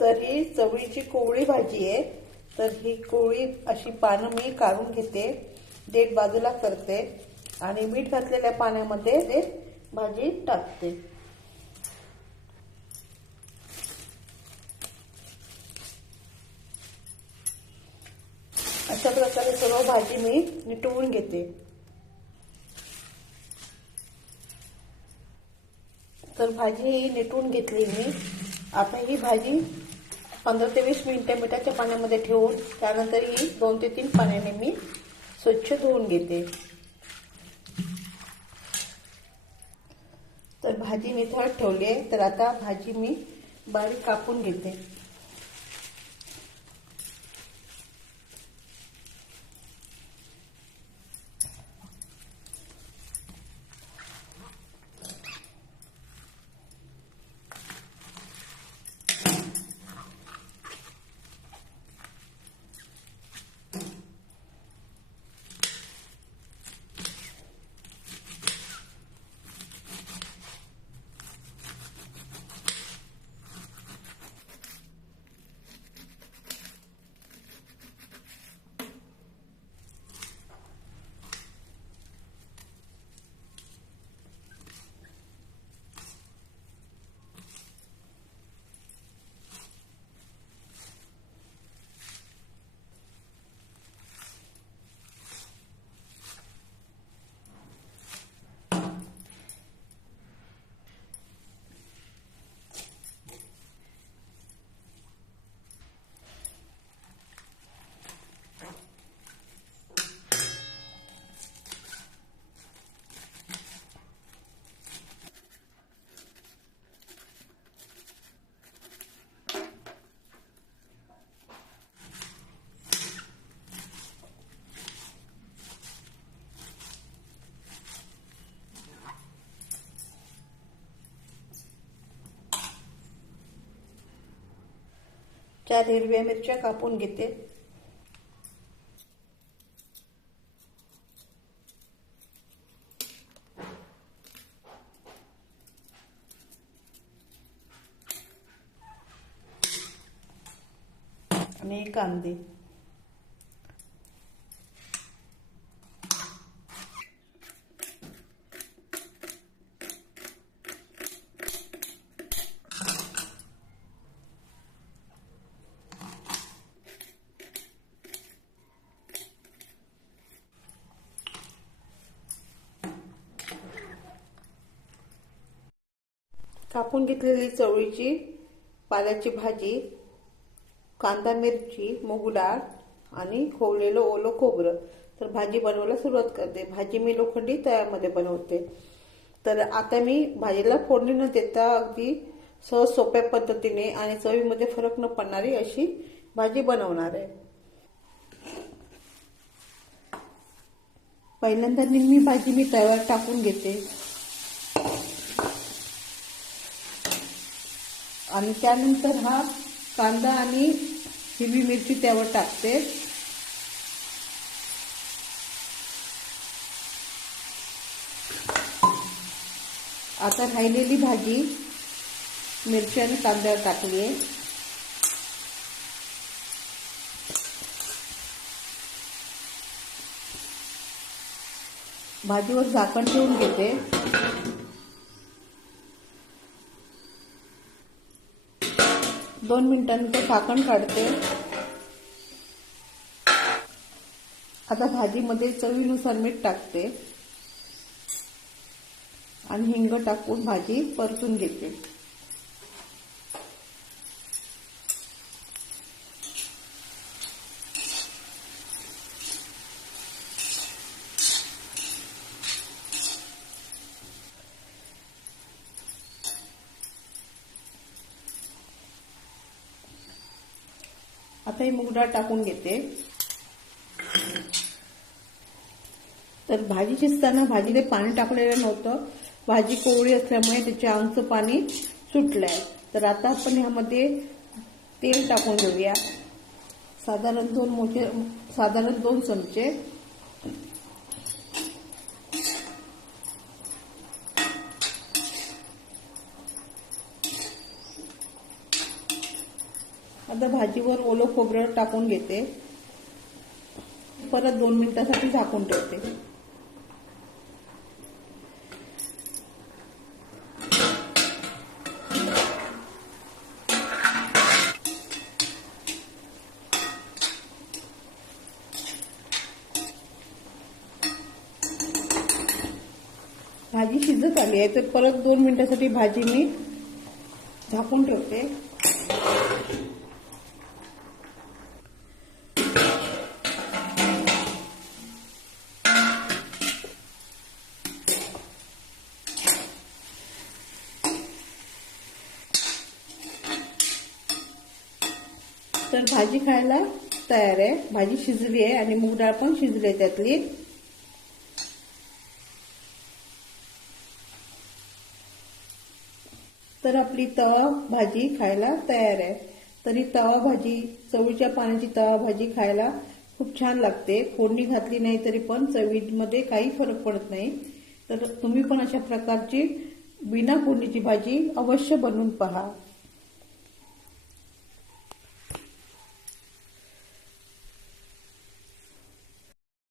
तर ही चवळीची कोवळी भाजी आहे। तर ही कोवळी अशी पानं मी काढून घेते, देठ बाजूला करते आणि मीठ घातलेल्या पाण्यामध्ये ते भाजी टाकते। अशा प्रकारे सर्व भाजी मी नितळून घेते। तर भाजी ही नितळून घेतली मी। आता ही भाजी 15 ते 20 मिनिटे मिठाच्या पाण्यामध्ये ठेवून त्यानंतर ही 2 ते 3 पाण्याने मी स्वच्छ धुवून घेते। तर भाजी निथळत ठेवली आहे। तर आता भाजी मी बारीक कापून घेते। चार हिरव्या मिरच्या कापून घेते। आणि कांदे। कापून घेतलेली चवळीची पाल्याची भाजी, कांदा मिरची, मूग डाळ आणि खोवलेलं ओलं खोबरं। तर भाजी बनवायला सुरुवात करते। भाजी मी लोखंडी तव्यामध्ये बनवते। तर आता मी भाजीला फोडणी न देता अगदी सहज सोप्या पद्धतीने आणि चवीमध्ये फरक न पडणारी अशी भाजी बनवणार आहे। पहिल्यांदा निम्मी भाजी मी तव्यावर टाकून घेते आणि त्यानंतर हा कांदा आणि हिरवी मिरची त्यावर टाकते। आता राहिलेली भाजी मिरची आणि कांद्यावर टाकली आहे। भाजीवर झाकण ठेवून घेते। 2 मिनिटांनंतर झाकण काढते। आता भाजीमध्ये चवीनुसार मीठ टाकते आणि हिंग टाकून भाजी परतून घेते। आता ही मूग डाळ टाकून घेते। तर भाजी शिजताना भाजीने पाणी टाकलेलं नव्हतं। भाजी कोवळी असल्यामुळे त्याच्या अंगचं पाणी सुटलंय। तर आता आपण ह्यामध्ये तेल टाकून घेऊया। साधारण 2 चमचे। आता भाजीवर ओलं खोबरं टाकून घेते, परत 2 मिनिटासाठी झाकून ठेवते. भाजी शिजत आली आहे तर परत 2 मिनिटासाठी भाजी मी झाकून ठेवते. तर भाजी खायला तयार आहे. भाजी शिजली आहे आणि मूग डाळ पण शिजली आहे त्यातली. तर आपली तवा भाजी खायला तयार आहे. तरी तवा भाजी, चवळीच्या पानाची तवा भाजी खायला खूप छान लागते. फोडणी घातली नाही तरी पण चवीमध्ये काही फरक पडत नाही. तर तुम्ही पण अशा प्रकारची बिना फोडणीची भाजी अवश्य बनवून पहा.